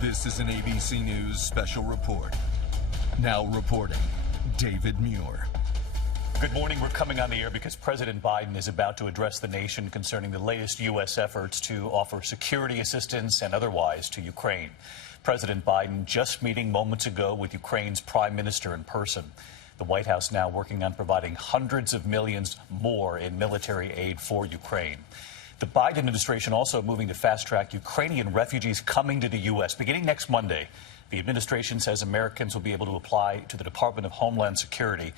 This is an ABC News special report. Now reporting, David Muir. Good morning. We're coming on the air because President Biden is about to address the nation concerning the latest U.S. efforts to offer security assistance and otherwise to Ukraine. President Biden just meeting moments ago with Ukraine's prime minister in person. The White House now working on providing hundreds of millions more in military aid for Ukraine. The Biden administration also moving to fast-track Ukrainian refugees coming to the U.S. beginning next Monday. The administration says Americans will be able to apply to the Department of Homeland Security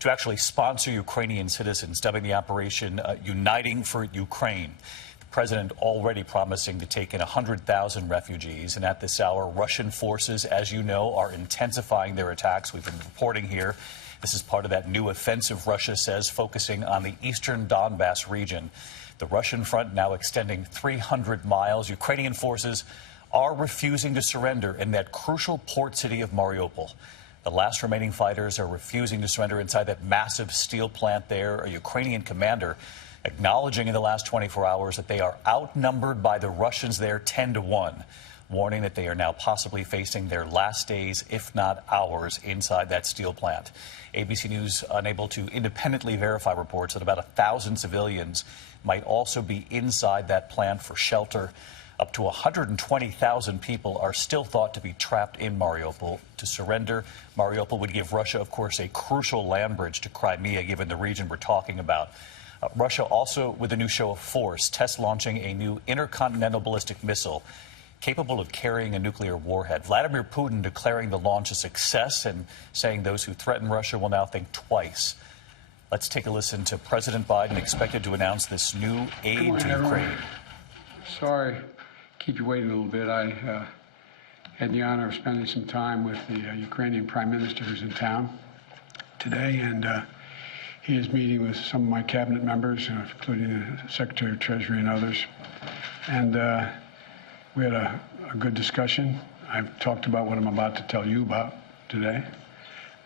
to actually sponsor Ukrainian citizens, dubbing the operation Uniting for Ukraine. The president already promising to take in 100,000 refugees. And at this hour, Russian forces, as you know, are intensifying their attacks. We've been reporting here. This is part of that new offensive, Russia says, focusing on the eastern Donbass region. The Russian front now extending 300 miles. Ukrainian forces are refusing to surrender in that crucial port city of Mariupol. The last remaining fighters are refusing to surrender inside that massive steel plant there. A Ukrainian commander acknowledging in the last 24 hours that they are outnumbered by the Russians there 10-1, warning that they are now possibly facing their last days, if not hours, inside that steel plant. ABC News unable to independently verify reports that about 1,000 civilians might also be inside that plant for shelter. Up to 120,000 people are still thought to be trapped in Mariupol. To surrender, Mariupol would give Russia, of course, a crucial land bridge to Crimea, given the region we're talking about. Russia also, with a new show of force, test launching a new intercontinental ballistic missile capable of carrying a nuclear warhead. Vladimir Putin declaring the launch a success and saying those who threaten Russia will now think twice. Let's take a listen to President Biden expected to announce this new aid to Ukraine. Sorry, keep you waiting a little bit. I had the honor of spending some time with the Ukrainian Prime Minister who's in town today, and he is meeting with some of my cabinet members, including the Secretary of Treasury and others. And we had a good discussion. I've talked about what I'm about to tell you about today,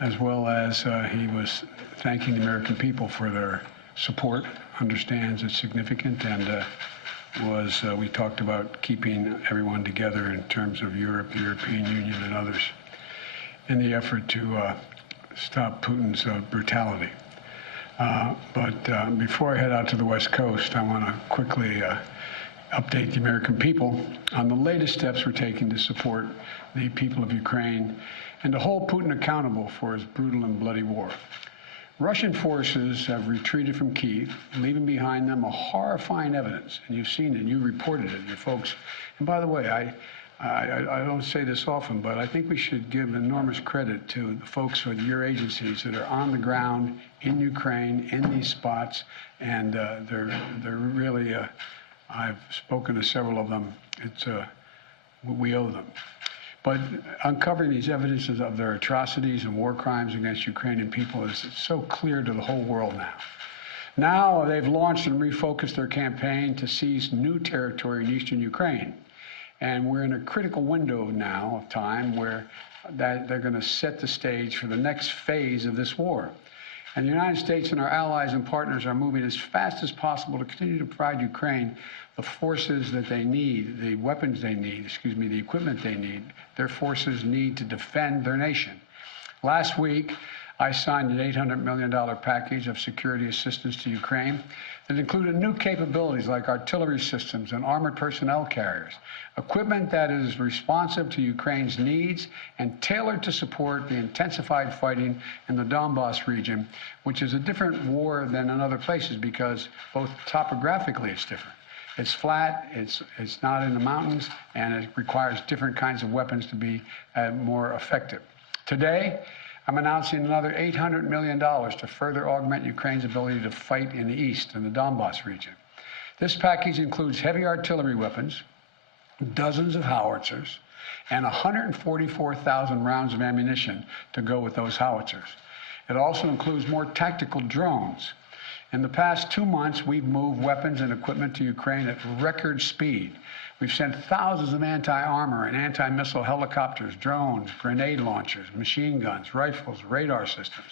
as well as he was thanking the American people for their support, understands it's significant, and we talked about keeping everyone together in terms of Europe, the European Union, and others in the effort to stop Putin's brutality. But before I head out to the West Coast, I want to quickly update the American people on the latest steps we're taking to support the people of Ukraine and to hold Putin accountable for his brutal and bloody war. Russian forces have retreated from Kyiv, leaving behind them a horrifying evidence, and you've seen it, you reported it, your folks. And by the way, I don't say this often, but I think we should give enormous credit to the folks with your agencies that are on the ground in Ukraine, in these spots, and they're really, I've spoken to several of them. We owe them. But uncovering these evidences of their atrocities and war crimes against Ukrainian people is so clear to the whole world now. Now they've launched and refocused their campaign to seize new territory in eastern Ukraine. And we're in a critical window now of time where they're going to set the stage for the next phase of this war. And the United States and our allies and partners are moving as fast as possible to continue to provide Ukraine the forces that they need, the weapons they need, the equipment they need, their forces need to defend their nation. Last week, I signed an $800 million package of security assistance to Ukraine that included new capabilities like artillery systems and armored personnel carriers, equipment that is responsive to Ukraine's needs and tailored to support the intensified fighting in the Donbass region, which is a different war than in other places because both topographically it's different. It's flat, it's not in the mountains, and it requires different kinds of weapons to be more effective. Today, I'm announcing another $800 million to further augment Ukraine's ability to fight in the east, in the Donbass region. This package includes heavy artillery weapons, dozens of howitzers, and 144,000 rounds of ammunition to go with those howitzers. It also includes more tactical drones. In the past 2 months, we've moved weapons and equipment to Ukraine at record speed. We've sent thousands of anti-armor and anti-missile helicopters, drones, grenade launchers, machine guns, rifles, radar systems.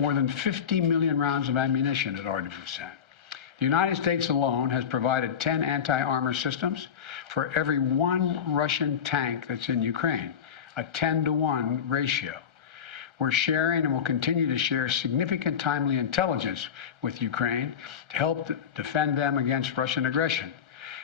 More than 50 million rounds of ammunition had already been sent. The United States alone has provided 10 anti-armor systems, for every one Russian tank that's in Ukraine, a 10-to-1 ratio. We're sharing and will continue to share significant timely intelligence with Ukraine to help defend them against Russian aggression.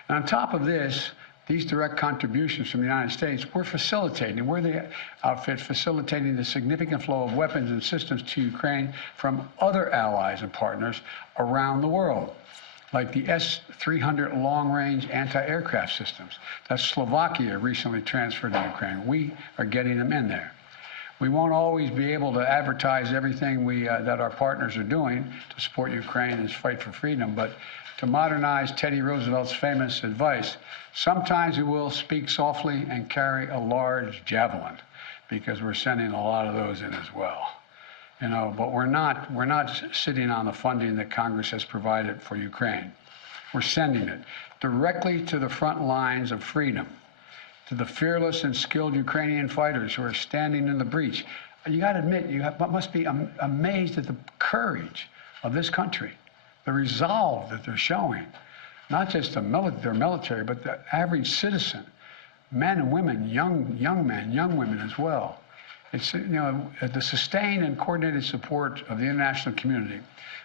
And on top of this, these direct contributions from the United States, we're facilitating. We're the outfit facilitating the significant flow of weapons and systems to Ukraine from other allies and partners around the world, like the S-300 long-range anti-aircraft systems that Slovakia recently transferred to Ukraine. We are getting them in there. We won't always be able to advertise everything that our partners are doing to support Ukraine in its fight for freedom, but to modernize Teddy Roosevelt's famous advice, sometimes we will speak softly and carry a large javelin, because we're sending a lot of those in as well. You know, but we're not sitting on the funding that Congress has provided for Ukraine. We're sending it directly to the front lines of freedom, to the fearless and skilled Ukrainian fighters who are standing in the breach. You got to admit, must be amazed at the courage of this country, the resolve that they're showing, not just their military, but the average citizen, men and women, young men, young women as well. It's, you know, the sustained and coordinated support of the international community,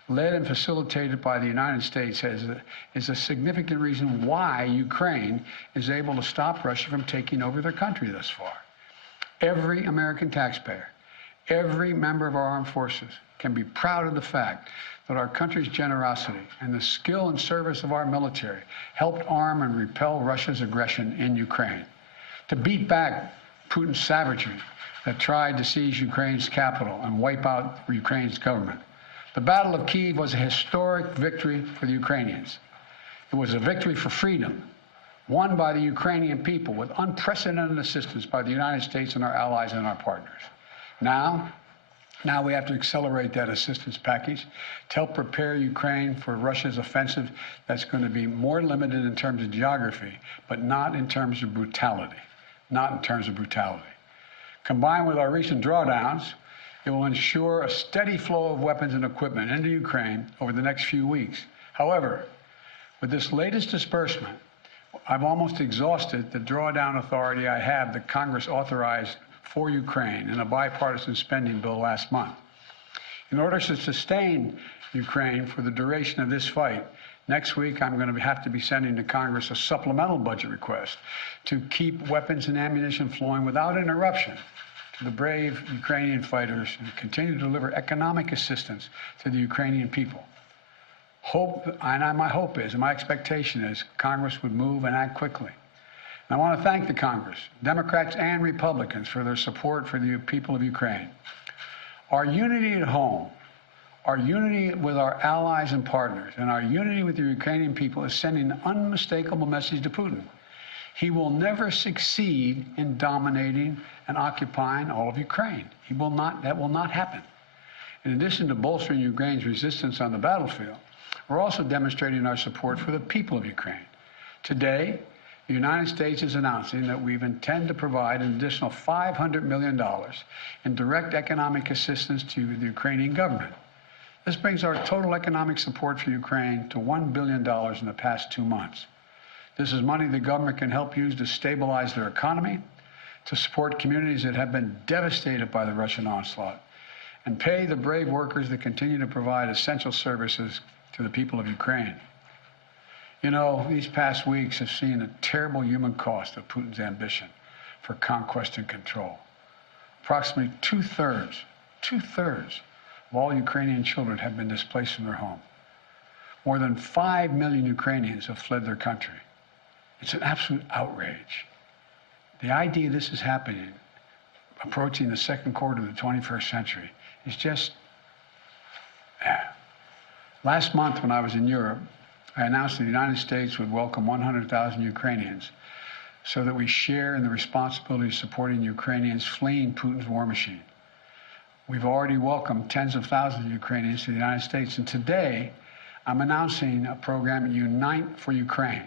led and facilitated by the United States, is a significant reason why Ukraine is able to stop Russia from taking over their country thus far. Every American taxpayer, every member of our armed forces can be proud of the fact that our country's generosity and the skill and service of our military helped arm and repel Russia's aggression in Ukraine, to beat back Putin's savagery that tried to seize Ukraine's capital and wipe out Ukraine's government. The Battle of Kyiv was a historic victory for the Ukrainians. It was a victory for freedom, won by the Ukrainian people with unprecedented assistance by the United States and our allies and our partners. Now we have to accelerate that assistance package to help prepare Ukraine for Russia's offensive that's going to be more limited in terms of geography, but not in terms of brutality. Not in terms of brutality. Combined with our recent drawdowns, it will ensure a steady flow of weapons and equipment into Ukraine over the next few weeks. However, with this latest disbursement, I've almost exhausted the drawdown authority I have that Congress authorized for Ukraine in a bipartisan spending bill last month. In order to sustain Ukraine for the duration of this fight, next week I'm going to have to be sending to Congress a supplemental budget request to keep weapons and ammunition flowing without interruption to the brave Ukrainian fighters and continue to deliver economic assistance to the Ukrainian people. My hope is, and my expectation is, Congress would move and act quickly. And I want to thank the Congress, Democrats and Republicans, for their support for the people of Ukraine. Our unity at home, our unity with our allies and partners, and our unity with the Ukrainian people is sending an unmistakable message to Putin. He will never succeed in dominating and occupying all of Ukraine. That will not happen. In addition to bolstering Ukraine's resistance on the battlefield, we're also demonstrating our support for the people of Ukraine. Today, the United States is announcing that we intend to provide an additional $500 million in direct economic assistance to the Ukrainian government. This brings our total economic support for Ukraine to $1 billion in the past 2 months. This is money the government can help use to stabilize their economy, to support communities that have been devastated by the Russian onslaught, and pay the brave workers that continue to provide essential services to the people of Ukraine. You know, these past weeks have seen a terrible human cost of Putin's ambition for conquest and control. Approximately two-thirds of all Ukrainian children have been displaced from their home. More than 5 million Ukrainians have fled their country. It's an absolute outrage. The idea this is happening, approaching the second quarter of the 21st century, is just, Last month when I was in Europe, I announced that the United States would welcome 100,000 Ukrainians so that we share in the responsibility of supporting Ukrainians fleeing Putin's war machine. We've already welcomed tens of thousands of Ukrainians to the United States, and today I'm announcing a program, Unite for Ukraine,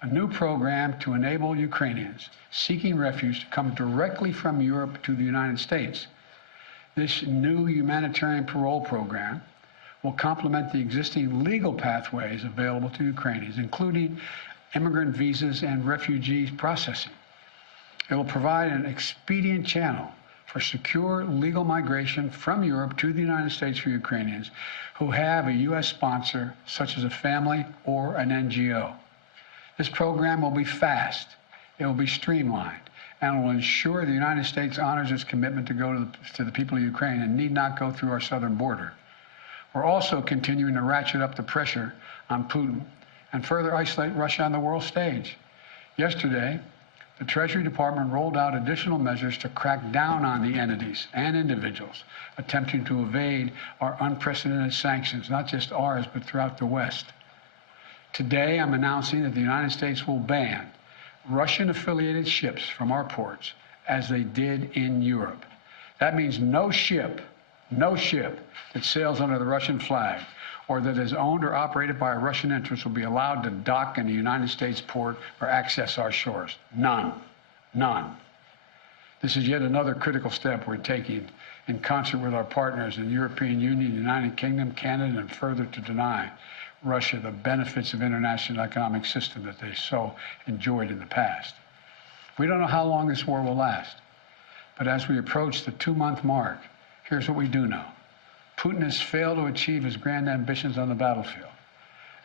a new program to enable Ukrainians seeking refuge to come directly from Europe to the United States. This new humanitarian parole program will complement the existing legal pathways available to Ukrainians, including immigrant visas and refugees processing. It will provide an expedient channel for secure legal migration from Europe to the United States for Ukrainians who have a U.S. sponsor, such as a family or an NGO. This program will be fast, it will be streamlined, and will ensure the United States honors its commitment to go to the people of Ukraine and need not go through our southern border. We're also continuing to ratchet up the pressure on Putin and further isolate Russia on the world stage. Yesterday, the Treasury Department rolled out additional measures to crack down on the entities and individuals attempting to evade our unprecedented sanctions, not just ours, but throughout the West. Today, I'm announcing that the United States will ban Russian-affiliated ships from our ports, as they did in Europe. That means no ship that sails under the Russian flag or that is owned or operated by a Russian interest will be allowed to dock in the United States port or access our shores. None. None. This is yet another critical step we're taking in concert with our partners in the European Union, the United Kingdom, Canada, and further to deny Russia the benefits of international economic system that they so enjoyed in the past. We don't know how long this war will last, but as we approach the 2-month mark, here's what we do know. Putin has failed to achieve his grand ambitions on the battlefield.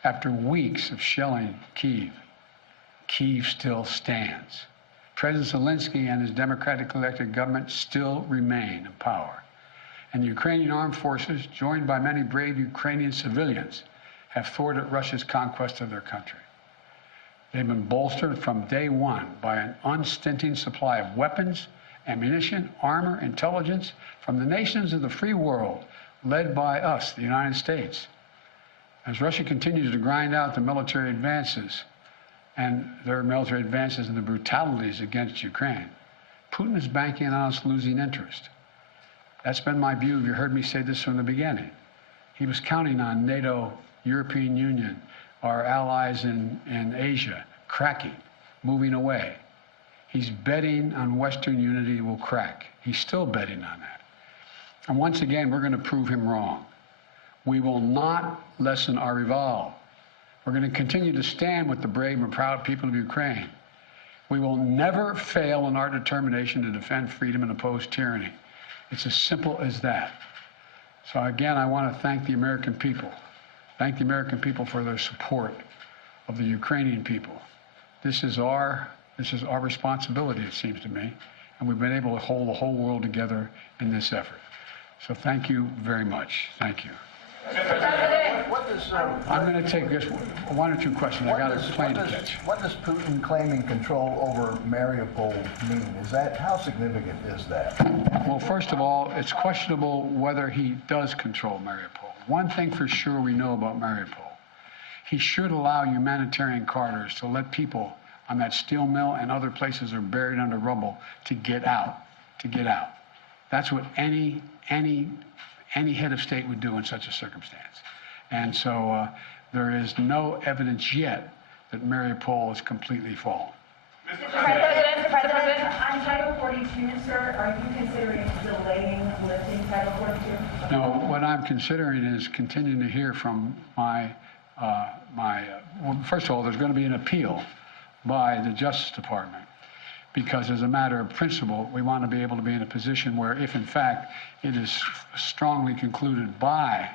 After weeks of shelling Kyiv, Kyiv still stands. President Zelensky and his democratically elected government still remain in power. And the Ukrainian armed forces, joined by many brave Ukrainian civilians, have thwarted Russia's conquest of their country. They've been bolstered from day one by an unstinting supply of weapons, ammunition, armor, intelligence from the nations of the free world, led by us, the United States. As Russia continues to grind out the military advances and the brutalities against Ukraine, Putin is banking on us losing interest. That's been my view. You heard me say this from the beginning. He was counting on NATO, European Union, our allies in Asia, cracking, moving away. He's betting on Western unity will crack. He's still betting on that. And once again, we're going to prove him wrong. We will not lessen our resolve. We're going to continue to stand with the brave and proud people of Ukraine. We will never fail in our determination to defend freedom and oppose tyranny. It's as simple as that. So again, I want to thank the American people. Thank the American people for their support of the Ukrainian people. This is our responsibility, it seems to me, and we've been able to hold the whole world together in this effort. So thank you very much. Thank you. I'm going to take this one or two questions. I got a plane to catch. What does Putin claiming control over Mariupol mean? How significant is that? Well, first of all, it's questionable whether he does control Mariupol. One thing for sure we know about Mariupol, he should allow humanitarian corridors to let people on that steel mill and other places that are buried under rubble to get out. That's what any head of state would do in such a circumstance. And so there is no evidence yet that Mariupol is completely fallen. Mr. President, on Title 42, sir, are you considering delaying lifting Title 42? No, what I'm considering is continuing to hear from well, first of all, there's going to be an appeal by the Justice Department, because as a matter of principle, we want to be able to be in a position where if in fact it is strongly concluded by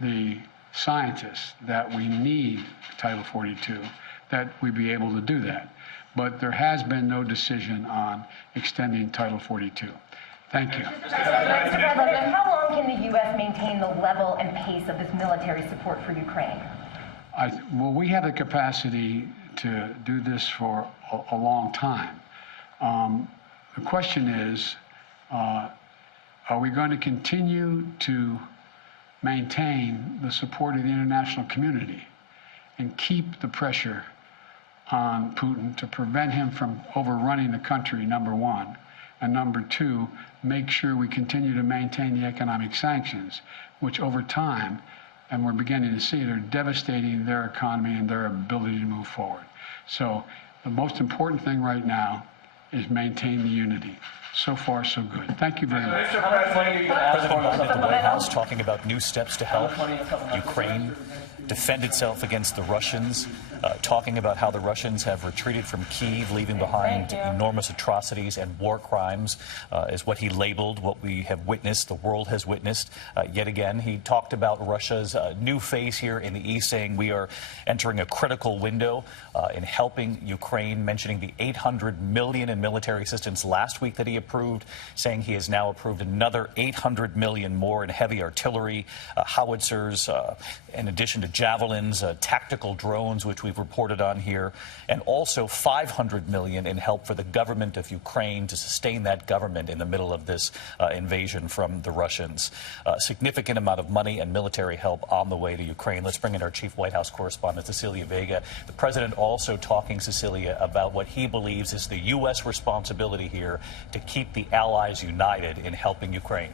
the scientists that we need Title 42, that we be able to do that. But there has been no decision on extending Title 42. Thank you. Mr. President, how long can the U.S. maintain the level and pace of this military support for Ukraine? Well, we have the capacity to do this for a long time. The question is, are we going to continue to maintain the support of the international community and keep the pressure on Putin to prevent him from overrunning the country, number one, and number two, make sure we continue to maintain the economic sanctions, which over time, and we're beginning to see it, are devastating their economy and their ability to move forward. So the most important thing right now is maintain the unity. So far, so good. Thank you very much. President Biden at the White House talking about new steps to help Ukraine defend itself against the Russians, talking about how the Russians have retreated from Kyiv, leaving behind enormous atrocities and war crimes, is what he labeled what we have witnessed, the world has witnessed. Yet again, he talked about Russia's new phase here in the East, saying we are entering a critical window in helping Ukraine, mentioning the $800 million in military assistance last week that he approved, saying he has now approved another $800 million more in heavy artillery, howitzers, in addition to javelins, tactical drones, which we've reported on here, and also $500 million in help for the government of Ukraine to sustain that government in the middle of this invasion from the Russians. A significant amount of money and military help on the way to Ukraine. Let's bring in our chief White House correspondent, Cecilia Vega. The president also talking, Cecilia, about what he believes is the U.S. responsibility here to keep the allies united in helping Ukraine.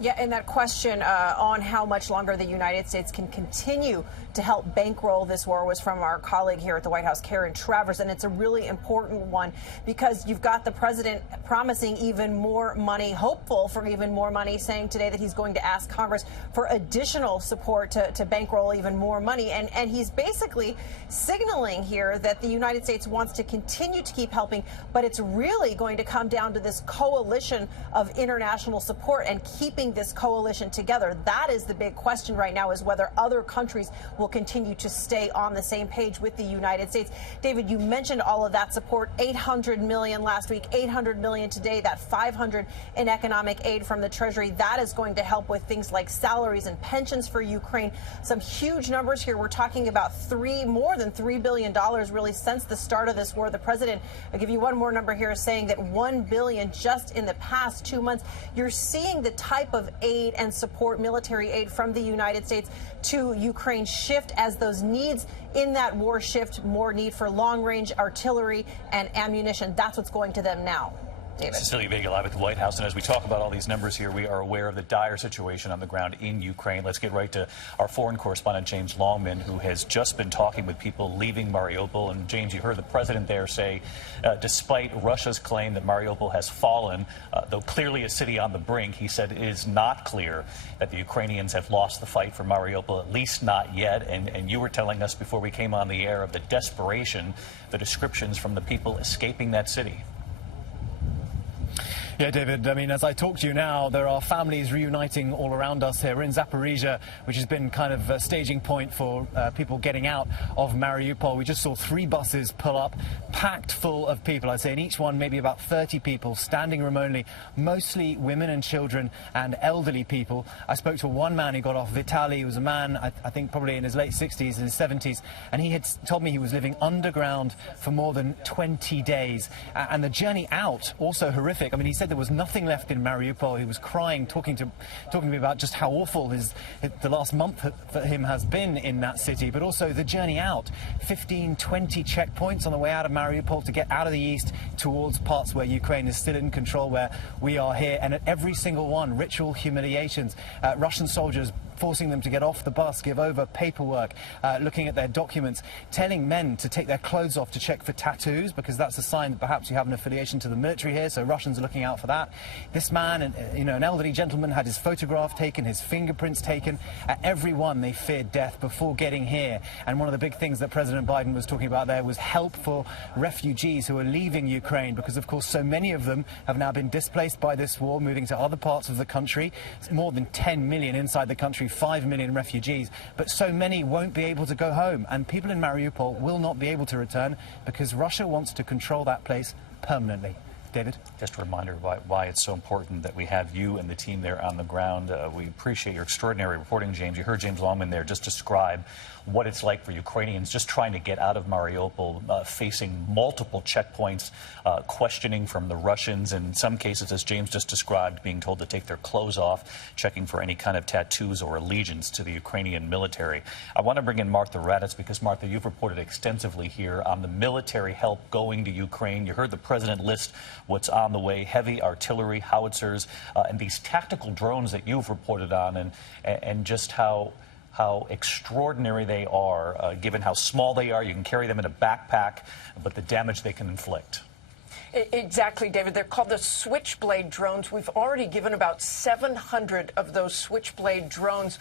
Yeah, and that question on how much longer the United States can continue to help bankroll this war was from our colleague here at the White House, Karen Travers, and it's a really important one because you've got the president promising even more money, hopeful for even more money, saying today that he's going to ask Congress for additional support to bankroll even more money, and he's basically signaling here that the United States wants to continue to keep helping, but it's really going to come down to this coalition of international support and keeping this coalition together. That is the big question right now, is whether other countries will continue to stay on the same page with the United States. David, you mentioned all of that support, $800 million last week, $800 million today, that $500 in economic aid from the Treasury. That is going to help with things like salaries and pensions for Ukraine. Some huge numbers here. We're talking about more than $3 billion really since the start of this war. The president, I'll give you one more number here, saying that $1 billion just in the past 2 months. You're seeing the type of aid and support, military aid from the United States to Ukraine shift as those needs in that war shift, more need for long-range artillery and ammunition. That's what's going to them now. David. Cecilia Vega live at the White House, and as we talk about all these numbers here, we are aware of the dire situation on the ground in Ukraine. Let's get right to our foreign correspondent, James Longman, who has just been talking with people leaving Mariupol. And James, you heard the president there say, despite Russia's claim that Mariupol has fallen, though clearly a city on the brink, he said it is not clear that the Ukrainians have lost the fight for Mariupol, at least not yet. And you were telling us before we came on the air of the desperation, the descriptions from the people escaping that city. Yeah, David, I mean, as I talk to you now, there are families reuniting all around us here. We're in Zaporizhia, which has been kind of a staging point for people getting out of Mariupol. We just saw 3 buses pull up, packed full of people. I'd say in each one maybe about 30 people standing room only, mostly women and children and elderly people. I spoke to one man who got off, Vitaly. He was a man, I think probably in his late 60s, in his 70s, and he had told me he was living underground for more than 20 days. And the journey out, also horrific. I mean, he said there was nothing left in Mariupol. He was crying, talking to me about just how awful the last month for him has been in that city, but also the journey out. 15, 20 checkpoints on the way out of Mariupol to get out of the east towards parts where Ukraine is still in control, where we are here. And at every single one, ritual humiliations, Russian soldiers forcing them to get off the bus, give over paperwork, looking at their documents, telling men to take their clothes off to check for tattoos, because that's a sign that perhaps you have an affiliation to the military here, so Russians are looking out for that. This man, an elderly gentleman, had his photograph taken, his fingerprints taken. At every one, they feared death before getting here. And one of the big things that President Biden was talking about there was help for refugees who are leaving Ukraine, because, of course, so many of them have now been displaced by this war, moving to other parts of the country. It's more than 10 million inside the country, 5 million refugees, but so many won't be able to go home, and people in Mariupol will not be able to return because Russia wants to control that place permanently. David? Just a reminder why it's so important that we have you and the team there on the ground. We appreciate your extraordinary reporting, James. You heard James Longman there just describe what it's like for Ukrainians just trying to get out of Mariupol, facing multiple checkpoints, questioning from the Russians, in some cases, as James just described, being told to take their clothes off, checking for any kind of tattoos or allegiance to the Ukrainian military. I want to bring in Martha Raddatz because, Martha, you've reported extensively here on the military help going to Ukraine. You heard the president list what's on the way: heavy artillery, howitzers, and these tactical drones that you've reported on, and just how extraordinary they are, given how small they are. You can carry them in a backpack, but the damage they can inflict. Exactly, David. They're called the Switchblade drones. We've already given about 700 of those Switchblade drones.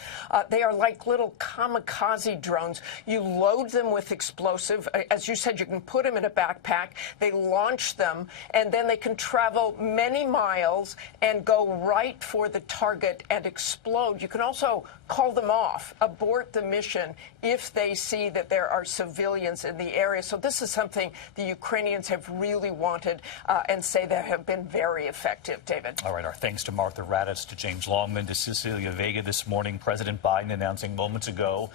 They are like little kamikaze drones. You load them with explosive. As you said, you can put them in a backpack. They launch them, and then they can travel many miles and go right for the target and explode. You can also call them off, abort the mission if they see that there are civilians in the area. So this is something the Ukrainians have really wanted and say they have been very effective, David. All right, our thanks to Martha Raddatz, to James Longman, to Cecilia Vega this morning. President Biden announcing moments ago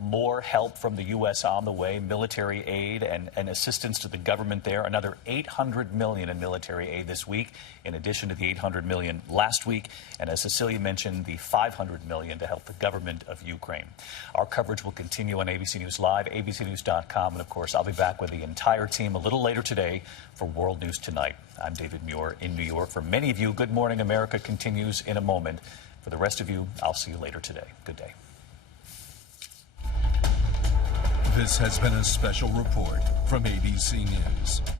more help from the U.S. on the way, military aid and assistance to the government there. Another $800 million in military aid this week, in addition to the $800 million last week. And as Cecilia mentioned, the $500 million to help the government of Ukraine. Our coverage will continue on ABC News Live, abcnews.com. And, of course, I'll be back with the entire team a little later today for World News Tonight. I'm David Muir in New York. For many of you, Good Morning America continues in a moment. For the rest of you, I'll see you later today. Good day. This has been a special report from ABC News.